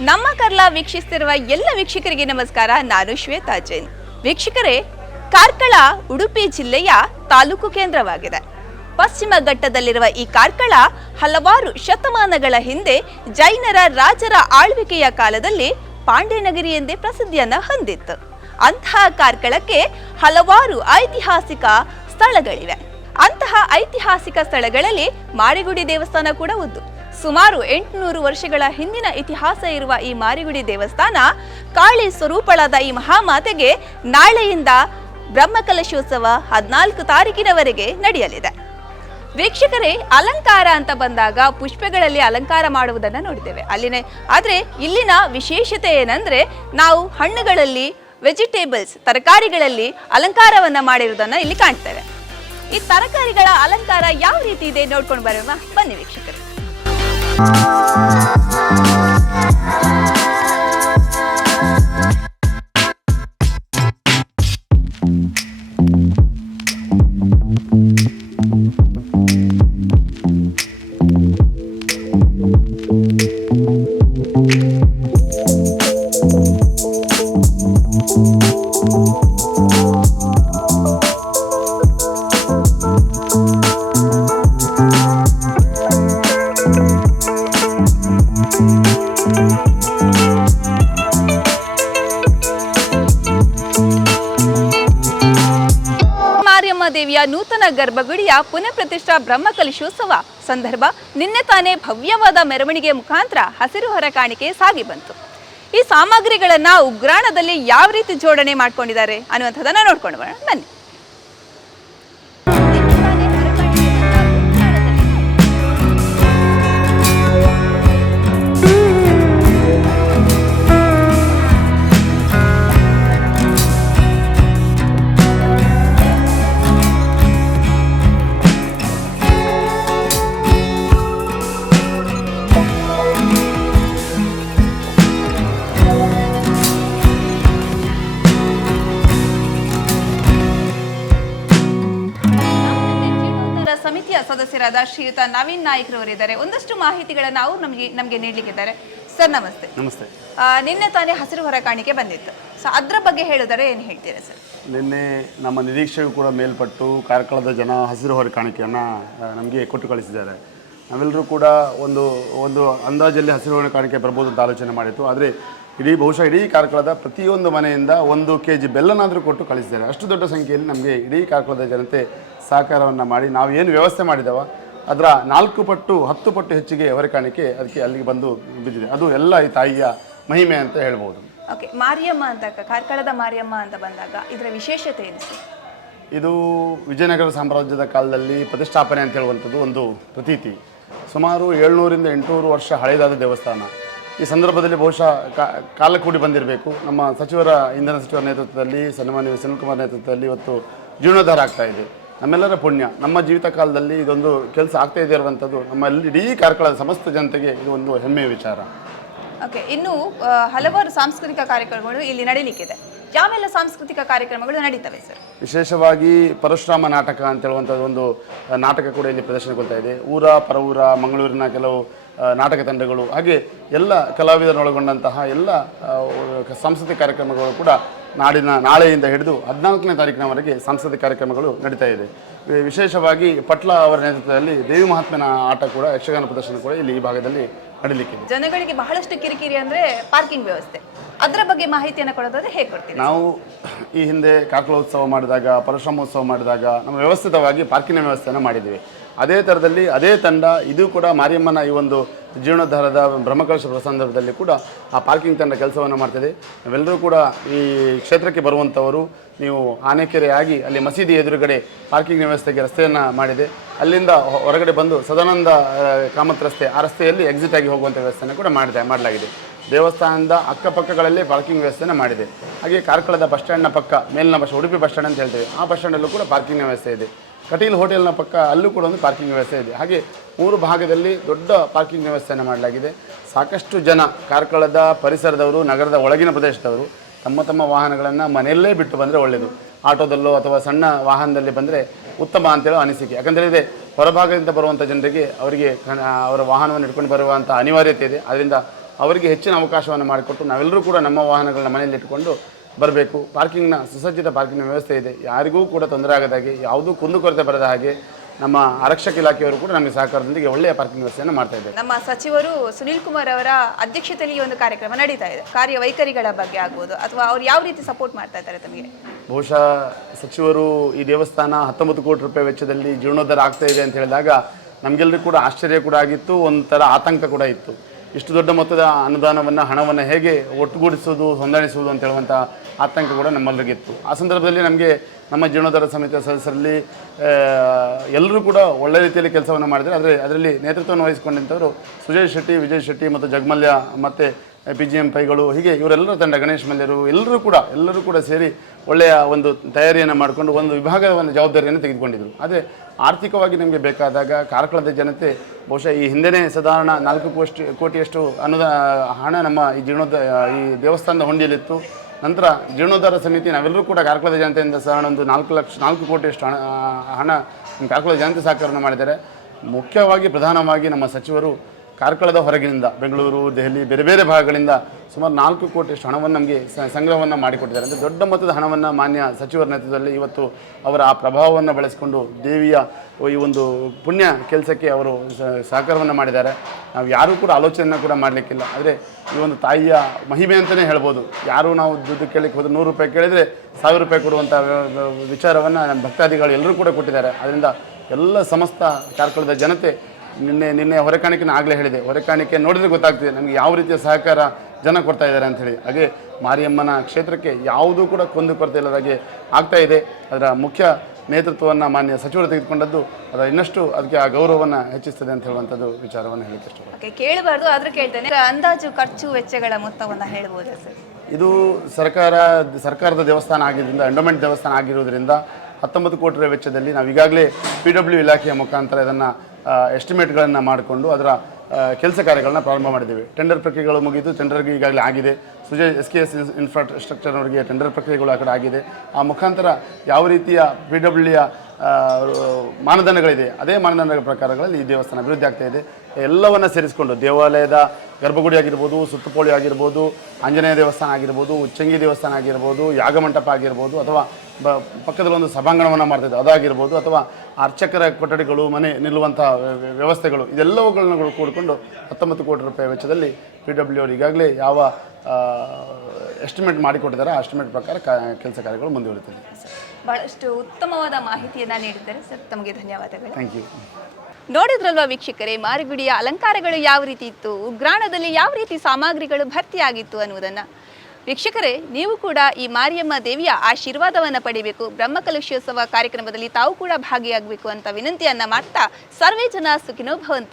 ನಮ್ಮ ಕರ್ಲ ವೀಕ್ಷಿಸ್ತಿರುವ ಎಲ್ಲ ವೀಕ್ಷಕರಿಗೆ ನಮಸ್ಕಾರ. ನಾನು ಶ್ವೇತಾ ಜೈನ್. ವೀಕ್ಷಕರೇ, ಕಾರ್ಕಳ, ಉಡುಪಿ ಜಿಲ್ಲೆಯ ತಾಲೂಕು ಕೇಂದ್ರವಾಗಿದೆ. ಪಶ್ಚಿಮ ಘಟ್ಟದಲ್ಲಿರುವ ಈ ಕಾರ್ಕಳ ಹಲವಾರು ಶತಮಾನಗಳ ಹಿಂದೆ ಜೈನರ ರಾಜರ ಆಳ್ವಿಕೆಯ ಕಾಲದಲ್ಲಿ ಪಾಂಡ್ಯನಗರಿ ಎಂದೇ ಪ್ರಸಿದ್ಧಿಯನ್ನು ಹೊಂದಿತ್ತು. ಅಂತಹ ಕಾರ್ಕಳಕ್ಕೆ ಹಲವಾರು ಐತಿಹಾಸಿಕ ಸ್ಥಳಗಳಿವೆ. ಅಂತಹ ಐತಿಹಾಸಿಕ ಸ್ಥಳಗಳಲ್ಲಿ ಮಾರಿಗುಡಿ ದೇವಸ್ಥಾನ ಕೂಡ ಒಂದು. ಸುಮಾರು ಎಂಟುನೂರು ವರ್ಷಗಳ ಹಿಂದಿನ ಇತಿಹಾಸ ಇರುವ ಈ ಮಾರಿಗುಡಿ ದೇವಸ್ಥಾನ ಕಾಳಿ ಸ್ವರೂಪಳಾದ ಈ ಮಹಾಮಾತೆಗೆ ನಾಳೆಯಿಂದ ಬ್ರಹ್ಮಕಲಶೋತ್ಸವ ಹದಿನಾಲ್ಕು ತಾರೀಕಿನವರೆಗೆ ನಡೆಯಲಿದೆ. ವೀಕ್ಷಕರೇ, ಅಲಂಕಾರ ಅಂತ ಬಂದಾಗ ಪುಷ್ಪಗಳಲ್ಲಿ ಅಲಂಕಾರ ಮಾಡುವುದನ್ನು ನೋಡಿದ್ದೇವೆ. ಅಲ್ಲಿನೇ, ಆದರೆ ಇಲ್ಲಿನ ವಿಶೇಷತೆ ಏನಂದರೆ ನಾವು ಹಣ್ಣುಗಳಲ್ಲಿ, ವೆಜಿಟೇಬಲ್ಸ್, ತರಕಾರಿಗಳಲ್ಲಿ ಅಲಂಕಾರವನ್ನು ಮಾಡಿರುವುದನ್ನು ಇಲ್ಲಿ ಕಾಣ್ತೇವೆ. ಈ ತರಕಾರಿಗಳ ಅಲಂಕಾರ ಯಾವ ರೀತಿ ಇದೆ ನೋಡ್ಕೊಂಡು ಬರೋಣ. ಬನ್ನಿ ವೀಕ್ಷಕರೇ. Oh, oh, ಮಾರಿಯಮ್ಮ ದೇವಿಯ ನೂತನ ಗರ್ಭಗುಡಿಯ ಪುನಃ ಪ್ರತಿಷ್ಠಾ ಬ್ರಹ್ಮಕಲಶೋತ್ಸವ ಸಂದರ್ಭ ನಿನ್ನೆ ತಾನೇ ಭವ್ಯವಾದ ಮೆರವಣಿಗೆ ಮುಖಾಂತರ ಹಸಿರು ಹೊರ ಕಾಣಿಕೆ ಸಾಗಿ ಬಂತು. ಈ ಸಾಮಗ್ರಿಗಳನ್ನ ಉಗ್ರಾಣದಲ್ಲಿ ಯಾವ ರೀತಿ ಜೋಡಣೆ ಮಾಡ್ಕೊಂಡಿದ್ದಾರೆ ಅನ್ನುವಂಥದ್ದನ್ನ ನೋಡ್ಕೊಂಡು ಬರೋಣ ಬನ್ನಿ. ಸದಸ್ಯರಾದ ಶ್ರೀಯುತ ನವೀನ್ ನಾಯ್ಕರವರಿದ್ದಾರೆ. ಒಂದಷ್ಟು ಮಾಹಿತಿಗಳನ್ನು ಅವರು ನಮಗೆ ನಮಗೆ ನೀಡಲಿಕ್ಕಿದ್ದಾರೆ. ಸರ್ ನಮಸ್ತೆ. ನಮಸ್ತೆ. ನಿನ್ನೆ ತಾನೇ ಹಸಿರು ಹೊರ ಕಾಣಿಕೆ ಬಂದಿತ್ತು. ಸೊ ಅದರ ಬಗ್ಗೆ ಹೇಳಿದರೆ ಏನು ಹೇಳ್ತೀರಾ ಸರ್? ನಿನ್ನೆ ನಮ್ಮ ನಿರೀಕ್ಷೆಗೂ ಕೂಡ ಮೇಲ್ಪಟ್ಟು ಕಾರ್ಕಳದ ಜನ ಹಸಿರು ಹೊರ ಕಾಣಿಕೆಯನ್ನು ನಮಗೆ ಕೊಟ್ಟು ಕಳಿಸಿದ್ದಾರೆ ನಾವೆಲ್ಲರೂ ಕೂಡ ಒಂದು ಒಂದು ಅಂದಾಜಲ್ಲಿ ಹಸಿರು ಹೊರ ಕಾಣಿಕೆ ಬರ್ಬೋದು ಅಂತ ಆಲೋಚನೆ ಮಾಡಿತ್ತು ಆದರೆ ಇಡೀ ಬಹುಶಃ ಇಡೀ ಕಾರ್ಕಳದ ಪ್ರತಿಯೊಂದು ಮನೆಯಿಂದ ಒಂದು ಕೆ ಜಿ ಬೆಲ್ಲನಾದರೂ ಕೊಟ್ಟು ಕಳಿಸಿದ್ದಾರೆ. ಅಷ್ಟು ದೊಡ್ಡ ಸಂಖ್ಯೆಯಲ್ಲಿ ನಮಗೆ ಇಡೀ ಕಾರ್ಕಳದ ಜನತೆ ಸಹಕಾರವನ್ನು ಮಾಡಿ ನಾವು ಏನು ವ್ಯವಸ್ಥೆ ಮಾಡಿದವ ಅದರ ನಾಲ್ಕು ಪಟ್ಟು ಹತ್ತು ಪಟ್ಟು ಹೆಚ್ಚಿಗೆ ಹೊರಕಾಣಿಕೆ ಅದಕ್ಕೆ ಅಲ್ಲಿಗೆ ಬಂದು ಬಿದ್ದಿದೆ. ಅದು ಎಲ್ಲ ಈ ತಾಯಿಯ ಮಹಿಮೆ ಅಂತ ಹೇಳ್ಬೋದು. ಓಕೆ ಮಾರಿಯಮ್ಮ ಅಂತ ಕಾರ್ಕಳದ ಮಾರಿಯಮ್ಮ ಅಂತ ಬಂದಾಗ ಇದರ ವಿಶೇಷತೆ ಏನು ಇದು ವಿಜಯನಗರ ಸಾಮ್ರಾಜ್ಯದ ಕಾಲದಲ್ಲಿ ಪ್ರತಿಷ್ಠಾಪನೆ ಅಂತ ಹೇಳುವಂಥದ್ದು ಒಂದು ಪ್ರತೀತಿ. ಸುಮಾರು ಏಳ್ನೂರಿಂದ ಎಂಟುನೂರು ವರ್ಷ ಹಳೆಯದಾದ ದೇವಸ್ಥಾನ. ಈ ಸಂದರ್ಭದಲ್ಲಿ ಬಹುಶಃ ಕಾಲ ಕೂಡಿ ಬಂದಿರಬೇಕು. ನಮ್ಮ ಸಚಿವರ ಇಂಧನ ಸಚಿವರ ನೇತೃತ್ವದಲ್ಲಿ ಸನ್ಮಾನ್ಯ ಸುನಿಲ್ ಕುಮಾರ್ ನೇತೃತ್ವದಲ್ಲಿ ಇವತ್ತು ಜೀರ್ಣೋದ್ಧಾರ ಆಗ್ತಾ ಇದೆ. ನಮ್ಮೆಲ್ಲರ ಪುಣ್ಯ. ನಮ್ಮ ಜೀವಿತ ಕಾಲದಲ್ಲಿ ಇದೊಂದು ಕೆಲಸ ಆಗ್ತಾ ಇದೆ ಇರುವಂಥದ್ದು ನಮ್ಮ ಇಡೀ ಕಾರ್ಕಳದ ಸಮಸ್ತ ಜನತೆಗೆ ಇದು ಒಂದು ಹೆಮ್ಮೆಯ ವಿಚಾರ. ಓಕೆ ಇನ್ನು ಹಲವಾರು ಸಾಂಸ್ಕೃತಿಕ ಕಾರ್ಯಕ್ರಮಗಳು ಇಲ್ಲಿ ನಡೀಲಿಕ್ಕಿದೆ. ಯಾವೆಲ್ಲ ಸಾಂಸ್ಕೃತಿಕ ಕಾರ್ಯಕ್ರಮಗಳು ನಡೀತವೆ ಸರ್? ವಿಶೇಷವಾಗಿ ಪರಶುರಾಮ ನಾಟಕ ಅಂತ ಹೇಳುವಂಥದ್ದು ಒಂದು ನಾಟಕ ಕೂಡ ಇಲ್ಲಿ ಪ್ರದರ್ಶನಗೊಳ್ತಾ ಇದೆ. ಊರ ಪರವೂರ ಮಂಗಳೂರಿನ ಕೆಲವು ನಾಟಕ ತಂಡಗಳು, ಹಾಗೆ ಎಲ್ಲ ಕಲಾವಿದರನ್ನೊಳಗೊಂಡಂತಹ ಎಲ್ಲ ಸಂಸ್ಕೃತಿ ಸಾಂಸ್ಕೃತಿಕ ಕಾರ್ಯಕ್ರಮಗಳು ಕೂಡ ನಾಡಿನ, ನಾಳೆಯಿಂದ ಹಿಡಿದು ಹದಿನಾಲ್ಕನೇ ತಾರೀಕಿನವರೆಗೆ ಸಾಂಸ್ಕೃತಿಕ ಕಾರ್ಯಕ್ರಮಗಳು ನಡೀತಾ ಇದೆ. ವಿಶೇಷವಾಗಿ ಪಟ್ಲ ಅವರ ನೇತೃತ್ವದಲ್ಲಿ ದೇವಿ ಮಹಾತ್ಮನ ಆಟ ಕೂಡ, ಯಕ್ಷಗಾನ ಪ್ರದರ್ಶನ ಕೂಡ ಇಲ್ಲಿ ಈ ಭಾಗದಲ್ಲಿ ನಡೀಲಿಕ್ಕಿದೆ. ಜನಗಳಿಗೆ ಬಹಳಷ್ಟು ಕಿರಿಕಿರಿ ಅಂದರೆ ಪಾರ್ಕಿಂಗ್ ವ್ಯವಸ್ಥೆ. ಅದರ ಬಗ್ಗೆ ಮಾಹಿತಿಯನ್ನು ಕೊಡೋದಾದ್ರೆ ಹೇಗೆ ಕೊಡ್ತೀವಿ ನಾವು ಈ ಹಿಂದೆ ಕಾಕಲೋತ್ಸವ ಮಾಡಿದಾಗ, ಪರಶುರಾಮೋತ್ಸವ ಮಾಡಿದಾಗ ನಮ್ಮ ವ್ಯವಸ್ಥಿತವಾಗಿ ಪಾರ್ಕಿನ ವ್ಯವಸ್ಥೆಯನ್ನು ಮಾಡಿದ್ದೀವಿ. ಅದೇ ಥರದಲ್ಲಿ ಅದೇ ತಂಡ, ಇದು ಕೂಡ ಮಾರಿಯಮ್ಮನ ಈ ಒಂದು ಜೀರ್ಣೋದ್ಧಾರದ ಬ್ರಹ್ಮಕಲಶ ಸಂದರ್ಭದಲ್ಲಿ ಕೂಡ ಆ ಪಾರ್ಕಿಂಗ್ ತಂಡ ಕೆಲಸವನ್ನು ಮಾಡ್ತಿದೆ. ನಾವೆಲ್ಲರೂ ಕೂಡ ಈ ಕ್ಷೇತ್ರಕ್ಕೆ ಬರುವಂಥವರು, ನೀವು ಆನೆಕೆರೆ ಆಗಿ ಅಲ್ಲಿ ಮಸೀದಿ ಎದುರುಗಡೆ ಪಾರ್ಕಿಂಗ್ ವ್ಯವಸ್ಥೆಗೆ ರಸ್ತೆಯನ್ನು ಮಾಡಿದೆ. ಅಲ್ಲಿಂದ ಹೊರಗಡೆ ಬಂದು ಸದಾನಂದ ಕಾಮತ್ ರಸ್ತೆ, ಆ ರಸ್ತೆಯಲ್ಲಿ ಎಕ್ಸಿಟ್ ಆಗಿ ಹೋಗುವಂಥ ವ್ಯವಸ್ಥೆಯನ್ನು ಕೂಡ ಮಾಡಿದೆ, ಮಾಡಲಾಗಿದೆ. ದೇವಸ್ಥಾನದ ಅಕ್ಕಪಕ್ಕಗಳಲ್ಲಿ ಪಾರ್ಕಿಂಗ್ ವ್ಯವಸ್ಥೆನ ಮಾಡಿದೆ. ಹಾಗೆ ಕಾರ್ಕಳದ ಬಸ್ ಸ್ಟ್ಯಾಂಡ್ನ ಪಕ್ಕ, ಮೇಲಿನ ಬಸ್ ಉಡುಪಿ ಬಸ್ ಸ್ಟ್ಯಾಂಡ್ ಅಂತ ಹೇಳ್ತೇವೆ. ಆ ಬಸ್ ಸ್ಟ್ಯಾಂಡಲ್ಲೂ ಕೂಡ ಪಾರ್ಕಿಂಗ್ ವ್ಯವಸ್ಥೆ ಇದೆ. ಕಟೀಲ್ ಹೋಟೆಲ್ನ ಪಕ್ಕ ಅಲ್ಲೂ ಕೂಡ ಒಂದು ಪಾರ್ಕಿಂಗ್ ವ್ಯವಸ್ಥೆ ಇದೆ. ಹಾಗೆ ಮೂರು ಭಾಗದಲ್ಲಿ ದೊಡ್ಡ ಪಾರ್ಕಿಂಗ್ ವ್ಯವಸ್ಥೆಯನ್ನು ಮಾಡಲಾಗಿದೆ. ಸಾಕಷ್ಟು ಜನ ಕಾರ್ಕಳದ ಪರಿಸರದವರು, ನಗರದ ಒಳಗಿನ ಪ್ರದೇಶದವರು ತಮ್ಮ ತಮ್ಮ ವಾಹನಗಳನ್ನು ಮನೆಯಲ್ಲೇ ಬಿಟ್ಟು ಬಂದರೆ ಒಳ್ಳೆಯದು ಆಟೋದಲ್ಲೋ ಅಥವಾ ಸಣ್ಣ ವಾಹನದಲ್ಲಿ ಬಂದರೆ ಉತ್ತಮ ಅಂತೇಳೋ ಅನಿಸಿಕೆ. ಯಾಕಂದರೆ ಇದೆ, ಹೊರಭಾಗದಿಂದ ಬರುವಂಥ ಜನರಿಗೆ ಅವರಿಗೆ ಅವರ ವಾಹನವನ್ನು ಇಟ್ಕೊಂಡು ಬರುವಂಥ ಅನಿವಾರ್ಯತೆ ಇದೆ. ಅದರಿಂದ ಅವರಿಗೆ ಹೆಚ್ಚಿನ ಅವಕಾಶವನ್ನು ಮಾಡಿಕೊಟ್ಟು ನಾವೆಲ್ಲರೂ ಕೂಡ ನಮ್ಮ ವಾಹನಗಳನ್ನ ಮನೆಯಲ್ಲಿ ಇಟ್ಕೊಂಡು ಬರಬೇಕು. ಪಾರ್ಕಿಂಗ್ನ ಸುಸಜ್ಜಿತ ಪಾರ್ಕಿಂಗ್ನ ವ್ಯವಸ್ಥೆ ಇದೆ. ಯಾರಿಗೂ ಕೂಡ ತೊಂದರೆ ಆಗದ ಹಾಗೆ ಯಾವುದೂ ಕುಂದುಕೊರತೆ ಬರದ ಹಾಗೆ ನಮ್ಮ ಆರಕ್ಷಕ ಇಲಾಖೆಯವರು ಕೂಡ ನಮಗೆ ಸಹಕಾರದೊಂದಿಗೆ ಒಳ್ಳೆಯ ಪಾರ್ಕಿಂಗ್ ವ್ಯವಸ್ಥೆಯನ್ನು ಮಾಡ್ತಾ ಇದ್ದಾರೆ. ನಮ್ಮ ಸಚಿವರು ಸುನಿಲ್ ಕುಮಾರ್ ಅವರ ಅಧ್ಯಕ್ಷತೆಯಲ್ಲಿ ಈ ಒಂದು ಕಾರ್ಯಕ್ರಮ ನಡೀತಾ ಇದೆ. ಕಾರ್ಯವೈಖರಿಗಳ ಬಗ್ಗೆ ಆಗ್ಬೋದು ಅಥವಾ ಅವ್ರು ಯಾವ ರೀತಿ ಸಪೋರ್ಟ್ ಮಾಡ್ತಾ ಇದ್ದಾರೆ ತಮಗೆ? ಬಹುಶಃ ಸಚಿವರು ಈ ದೇವಸ್ಥಾನ ಹತ್ತೊಂಬತ್ತು ಕೋಟಿ ರೂಪಾಯಿ ವೆಚ್ಚದಲ್ಲಿ ಜೀರ್ಣೋದ್ಧಾರ ಆಗ್ತಾ ಇದೆ ಅಂತ ಹೇಳಿದಾಗ ನಮಗೆಲ್ಲರೂ ಕೂಡ ಆಶ್ಚರ್ಯ ಕೂಡ ಆಗಿತ್ತು ಒಂಥರ ಆತಂಕ ಕೂಡ ಇತ್ತು. ಇಷ್ಟು ದೊಡ್ಡ ಮೊತ್ತದ ಅನುದಾನವನ್ನು, ಹಣವನ್ನು ಹೇಗೆ ಒಟ್ಟುಗೂಡಿಸೋದು ಹೊಂದಾಣಿಸುವುದು ಅಂತ ಹೇಳುವಂಥ ಆತಂಕ ಕೂಡ ನಮ್ಮೆಲ್ಲರಿಗಿತ್ತು ಆ ಸಂದರ್ಭದಲ್ಲಿ ನಮಗೆ ನಮ್ಮ ಜೀರ್ಣೋದ್ಧಾರ ಸಮಿತಿಯ ಸದಸ್ಯರಲ್ಲಿ ಎಲ್ಲರೂ ಕೂಡ ಒಳ್ಳೆ ರೀತಿಯಲ್ಲಿ ಕೆಲಸವನ್ನು ಮಾಡಿದರೆ. ಆದರೆ ಅದರಲ್ಲಿ ನೇತೃತ್ವವನ್ನು ವಹಿಸಿಕೊಂಡಂಥವರು ಸುಜಯ್ ಶೆಟ್ಟಿ, ವಿಜಯ್ ಶೆಟ್ಟಿ ಮತ್ತು ಜಗಮಲ್ಯ ಮತ್ತು ಪಿ ಜಿ ಎಂ ಪೈಗಳು, ಹೀಗೆ ಇವರೆಲ್ಲರ ತಂಡ ಗಣೇಶ್ ಮಲ್ಯರು, ಎಲ್ಲರೂ ಕೂಡ ಎಲ್ಲರೂ ಕೂಡ ಸೇರಿ ಒಳ್ಳೆಯ ಒಂದು ತಯಾರಿಯನ್ನು ಮಾಡಿಕೊಂಡು ಒಂದು ವಿಭಾಗದ ಜವಾಬ್ದಾರಿಯನ್ನು ತೆಗೆದುಕೊಂಡಿದ್ದರು ಆದರೆ ಆರ್ಥಿಕವಾಗಿ ನಮಗೆ ಬೇಕಾದಾಗ ಕಾರ್ಕಳದ ಜನತೆ ಬಹುಶಃ ಈ ಹಿಂದೆನೇ ಸಾಧಾರಣ ನಾಲ್ಕು ಕೋಟಿ ಕೋಟಿಯಷ್ಟು ಅನುದಾನ ಹಣ ನಮ್ಮ ಈ ಜೀರ್ಣೋದ ಈ ದೇವಸ್ಥಾನದ ಹೊಂಡಿಯಲ್ಲಿತ್ತು ನಂತರ ಜೀರ್ಣೋದ್ಧಾರ ಸಮಿತಿ, ನಾವೆಲ್ಲರೂ ಕೂಡ ಕಾರ್ಕಳದ ಜನತೆಯಿಂದ ಸಾಧಾರಣ ಒಂದು ನಾಲ್ಕು ಲಕ್ಷ, ನಾಲ್ಕು ಕೋಟಿಯಷ್ಟು ಹಣ ಹಣ ಕಾರ್ಕಳದ ಜನತೆ ಸಹಕಾರವನ್ನು ಮಾಡಿದ್ದಾರೆ. ಮುಖ್ಯವಾಗಿ, ಪ್ರಧಾನವಾಗಿ ನಮ್ಮ ಸಚಿವರು ಕಾರ್ಕಳದ ಹೊರಗಿನಿಂದ ಬೆಂಗಳೂರು, ದೆಹಲಿ, ಬೇರೆ ಬೇರೆ ಭಾಗಗಳಿಂದ ಸುಮಾರು ನಾಲ್ಕು ಕೋಟಿಯಷ್ಟು ಹಣವನ್ನು ನಮಗೆ ಸಂಗ್ರಹವನ್ನು ಮಾಡಿಕೊಟ್ಟಿದ್ದಾರೆ. ಅಂದರೆ ದೊಡ್ಡ ಮೊತ್ತದ ಹಣವನ್ನು ಮಾನ್ಯ ಸಚಿವರ ನೇತೃತ್ವದಲ್ಲಿ ಇವತ್ತು ಅವರ ಆ ಪ್ರಭಾವವನ್ನು ಬಳಸಿಕೊಂಡು ದೇವಿಯ ಈ ಒಂದು ಪುಣ್ಯ ಕೆಲಸಕ್ಕೆ ಅವರು ಸಹಕಾರವನ್ನು ಮಾಡಿದ್ದಾರೆ. ನಾವು ಯಾರೂ ಕೂಡ ಆಲೋಚನೆಯನ್ನು ಕೂಡ ಮಾಡಲಿಕ್ಕಿಲ್ಲ. ಆದರೆ ಈ ಒಂದು ತಾಯಿಯ ಮಹಿಮೆ ಅಂತಲೇ ಹೇಳ್ಬೋದು. ಯಾರು ನಾವು ದುಡ್ಡು ಕೇಳಲಿಕ್ಕೆ ಹೋದ್ರೆ ನೂರು ರೂಪಾಯಿ ಕೇಳಿದರೆ ಸಾವಿರ ರೂಪಾಯಿ ಕೊಡುವಂಥ ವಿಚಾರವನ್ನು ಭಕ್ತಾದಿಗಳು ಎಲ್ಲರೂ ಕೂಡ ಕೊಟ್ಟಿದ್ದಾರೆ. ಅದರಿಂದ ಎಲ್ಲ ಸಮಸ್ತ ಕಾರ್ಕಳದ ಜನತೆ ನಿನ್ನೆ ನಿನ್ನೆ ಹೊರೆಕಾಣಿಕೆನ ಆಗಲೇ ಹೇಳಿದೆ. ಹೊರೆಕಾಣಿಕೆ ನೋಡಿದ್ರೆ ಗೊತ್ತಾಗ್ತಿದೆ ನಮಗೆ ಯಾವ ರೀತಿಯ ಸಹಕಾರ ಜನ ಕೊಡ್ತಾ ಇದ್ದಾರೆ ಅಂತ ಹೇಳಿ. ಹಾಗೆ ಮಾರಿಯಮ್ಮನ ಕ್ಷೇತ್ರಕ್ಕೆ ಯಾವುದೂ ಕೂಡ ಕೊಂದು ಕೊರತೆ ಇಲ್ಲದ ಹಾಗೆ ಆಗ್ತಾ ಇದೆ. ಅದರ ಮುಖ್ಯ ನೇತೃತ್ವವನ್ನು ಮಾನ್ಯ ಸಚಿವರು ತೆಗೆದುಕೊಂಡದ್ದು ಅದರ ಇನ್ನಷ್ಟು ಅದಕ್ಕೆ ಆ ಗೌರವವನ್ನು ಹೆಚ್ಚಿಸ್ತದೆ ಅಂತ ಹೇಳುವಂಥದ್ದು ವಿಚಾರವನ್ನು ಇಷ್ಟಪಡ್ತೀನಿ. ಓಕೆ ಕೇಳಬಾರ್ದು ಆದರೂ ಕೇಳ್ತೇನೆ. ಅಂದಾಜು ಖರ್ಚು ವೆಚ್ಚಗಳ ಮೊತ್ತವನ್ನು ಹೇಳ್ಬೋದು ಸರ್? ಇದು ಸರ್ಕಾರ ಸರ್ಕಾರದ ದೇವಸ್ಥಾನ ಆಗಿದ್ದರಿಂದ ಎಂಡೋಮೆಂಟ್ ದೇವಸ್ಥಾನ ಆಗಿರುವುದರಿಂದ ಹತ್ತೊಂಬತ್ತು ಕೋಟಿ ರೂಪಾಯಿ ವೆಚ್ಚದಲ್ಲಿ ನಾವು ಈಗಾಗಲೇ ಪಿ ಡಬ್ಲ್ಯೂ ಇಲಾಖೆಯ ಮುಖಾಂತರ ಇದನ್ನು ಎಸ್ಟಿಮೇಟ್ಗಳನ್ನು ಮಾಡಿಕೊಂಡು ಅದರ ಕೆಲಸ ಕಾರ್ಯಗಳನ್ನ ಪ್ರಾರಂಭ ಮಾಡಿದ್ದೇವೆ. ಟೆಂಡರ್ ಪ್ರಕ್ರಿಯೆಗಳು ಮುಗಿದು ಟೆಂಡರ್ಗೆ ಈಗಾಗಲೇ ಆಗಿದೆ. Sujay S K S infrastructure ಅವರಿಗೆ ಟೆಂಡರ್ ಪ್ರಕ್ರಿಯೆಗಳು ಆ ಕಡೆ ಆಗಿದೆ. ಆ ಮುಖಾಂತರ ಯಾವ ರೀತಿಯ ಪಿ ಡಬ್ಲ್ಯೂಯ ಮಾನದಂಡಗಳಿದೆ, ಅದೇ ಮಾನದಂಡ ಪ್ರಕಾರಗಳಲ್ಲಿ ಈ ದೇವಸ್ಥಾನ ಅಭಿವೃದ್ಧಿ ಆಗ್ತಾ ಇದೆ. ಎಲ್ಲವನ್ನ ಸೇರಿಸಿಕೊಂಡು ದೇವಾಲಯದ ಗರ್ಭಗುಡಿ ಆಗಿರ್ಬೋದು, ಸುತ್ತುಪೋಳಿ ಆಗಿರ್ಬೋದು, ಆಂಜನೇಯ ದೇವಸ್ಥಾನ ಆಗಿರ್ಬೋದು, ಉಚ್ಚಂಗಿ ದೇವಸ್ಥಾನ ಆಗಿರ್ಬೋದು ಯಾಗಮಂಟಪ ಆಗಿರ್ಬೋದು, ಅಥವಾ ಬ ಪಕ್ಕದಲ್ಲಿ ಒಂದು ಸಭಾಂಗಣವನ್ನು ಮಾಡ್ತಿದ್ದೆ ಅದಾಗಿರ್ಬೋದು, ಅಥವಾ ಅರ್ಚಕರ ಕೊಠಡಿಗಳು ಮನೆ ನಿಲ್ಲುವಂತಹ ವ್ಯವಸ್ಥೆಗಳು ಇದೆಲ್ಲವುಗಳನ್ನು ಕೂಡಿಕೊಂಡು ಹತ್ತೊಂಬತ್ತು ಕೋಟಿ ರೂಪಾಯಿ ವೆಚ್ಚದಲ್ಲಿ ಪಿ ಡಬ್ಲ್ಯೂ ಅವರು ಈಗಾಗಲೇ ಯಾವ ಎಸ್ಟಿಮೇಟ್ ಮಾಡಿಕೊಟ್ಟಿದ್ದಾರೆ ಆ ಎಸ್ಟಿಮೇಟ್ ಪ್ರಕಾರ ಕೆಲಸ ಕಾರ್ಯಗಳು ಮುಂದುವರಿತದೆ. ಬಹಳಷ್ಟು ಉತ್ತಮವಾದ ಮಾಹಿತಿಯನ್ನು ನೀಡಿದ್ದಾರೆ. ಸರ್ ತಮಗೆ ಧನ್ಯವಾದಗಳು. ಥ್ಯಾಂಕ್ ಯು ನೋಡಿದ್ರಲ್ವಾ ವೀಕ್ಷಕರೇ ಮಾರಿಗುಡಿಯ ಅಲಂಕಾರಗಳು ಯಾವ ರೀತಿ ಇತ್ತು ಉಗ್ರಾಣದಲ್ಲಿ ಯಾವ ರೀತಿ ಸಾಮಗ್ರಿಗಳು ಭರ್ತಿಯಾಗಿತ್ತು ಅನ್ನುವುದನ್ನ? ವೀಕ್ಷಕರೇ, ನೀವು ಕೂಡ ಈ ಮಾರಿಯಮ್ಮ ದೇವಿಯ ಆಶೀರ್ವಾದವನ್ನು ಪಡಿಬೇಕು. ಬ್ರಹ್ಮಕಲಶೋತ್ಸವ ಕಾರ್ಯಕ್ರಮದಲ್ಲಿ ತಾವು ಕೂಡ ಭಾಗಿಯಾಗಬೇಕು ಅಂತ ವಿನಂತಿಯನ್ನ ಮಾಡ್ತಾ ಸರ್ವೇ ಜನ ಸುಖಿನೋ ಭವಂತು.